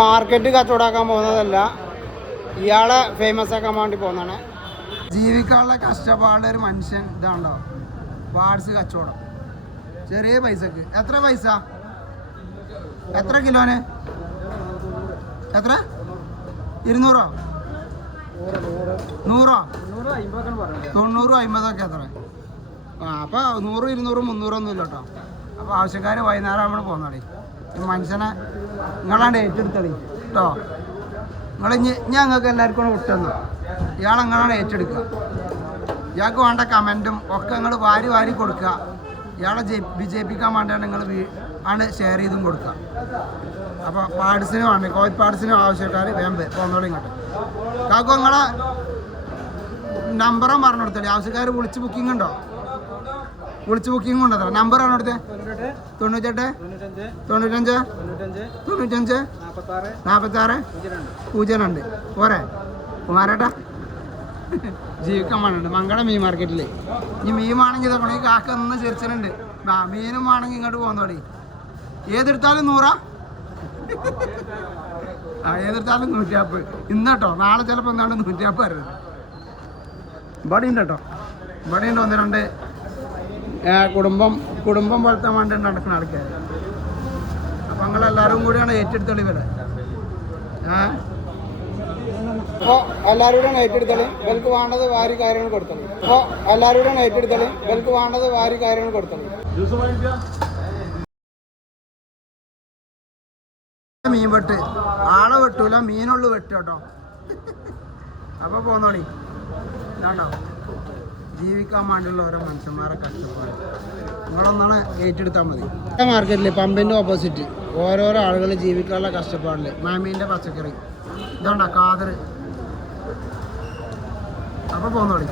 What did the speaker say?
Market കച്ചവടമാക്കാൻ പോകുന്നതല്ല, ഇയാളെ famous ആക്കാൻ വേണ്ടി പോകുന്നതാണ്. ജീവിക്കാനുള്ള കഷ്ടപ്പാടുള്ള ഒരു മനുഷ്യൻ ഇതാണ്ടോ, പാർട്സ് കച്ചവടം. ചെറിയ പൈസക്ക്. എത്ര പൈസ? എത്ര കിലോന്? എത്ര? 200? 100? 90, 50 എത്ര? അപ്പോൾ 100, 200, 300 ഒന്നും ഇല്ല കേട്ടോ. അപ്പോൾ ആവശ്യക്കാർ വൈകുന്നേരം നമ്മൾ പോകുന്നോളി. ഈ മനുഷ്യനെ നിങ്ങളാണ്ട് ഏറ്റെടുത്തളി കേട്ടോ. ഞങ്ങൾക്ക് എല്ലാവർക്കും കൂടെ വിട്ടെന്നു. ഇയാളെങ്ങളാണ് ഏറ്റെടുക്കുക. ഇയാൾക്ക് വേണ്ട കമൻറ്റും ഒക്കെ നിങ്ങൾ വാരി കൊടുക്കുക. ഇയാളെ വിജയിപ്പിക്കാൻ വേണ്ടിയാണ് നിങ്ങൾ ആണ് ഷെയർ ചെയ്തും കൊടുക്കുക. അപ്പോൾ പാർട്സിനും വേണ്ട, കോവിഡ് പാർട്സിനും ആവശ്യക്കാർ വേഗം പോകുന്നോളി ഇങ്ങോട്ട്. കാക്കു നിങ്ങളെ നമ്പറും പറഞ്ഞു കൊടുത്തല്ലേ. ആവശ്യക്കാർ വിളിച്ച് ബുക്കിംഗ് ഉണ്ടോ? വിളിച്ച് ബുക്കിംഗ് ഉണ്ടോ? നമ്പറാണ് കൊടുത്തത്? 98 95 95 46 02. പോരെ കുമാരേട്ടാ? ജീവിക്കാൻ വേണ്ടിണ്ട് മംഗള മീൻ മാർക്കറ്റിൽ. ഈ മീൻ വേണമെങ്കിൽ ഇതൊക്കെ ഈ കാക്ക ഒന്ന് ചിരിച്ചിട്ടുണ്ട്. മീനും വേണമെങ്കിൽ ഇങ്ങോട്ട് പോകുന്നോടി. ഏതെടുത്താലും 100. ഏതെടുത്താലും 150. ഇന്നട്ടോ നാളെ ചിലപ്പോൾ എന്താണ് 150 വരുന്നത്. ഇവിടെ ഉണ്ട് കേട്ടോ. ഇവിടെ ഉണ്ട് 1-2 കുടുംബം വളർത്താൻ വേണ്ടി നടക്കുന്ന ആൾക്കാർ. അപ്പം നിങ്ങളെല്ലാവരും കൂടിയാണ് ഏറ്റെടുത്തോളി ഇവരെ. അപ്പോൾ എല്ലാവരോടും ഏറ്റെടുത്തോളി. ഇവർക്ക് വേണ്ടത് വാരി കാര്യങ്ങൾ കൊടുത്തോളി. അപ്പോൾ എല്ലാവരോടും ഏറ്റെടുത്തോളി. ഇവർക്ക് വേണ്ടത് വാരി കാര്യങ്ങൾ കൊടുത്തോളി. മീൻ വെട്ട് ആളെ വെട്ടൂല, മീനുള്ളു വെട്ട് കേട്ടോ. അപ്പോൾ പോന്നോളി. കേട്ടോ, ജീവിക്കാൻ വേണ്ടിയുള്ള ഓരോ മനുഷ്യന്മാരെ കഷ്ടപ്പാട് നിങ്ങളൊന്നാണ് ഏറ്റെടുത്താൽ മതി. മാർക്കറ്റിൽ പമ്പിൻ്റെ ഓപ്പോസിറ്റ് ഓരോരോ ആളുകൾ ജീവിക്കാനുള്ള കഷ്ടപ്പാടിൽ മാമീൻ്റെ പച്ചക്കറി ഇതുകൊണ്ടാ കാതറ്. അപ്പോൾ പോന്നോളി.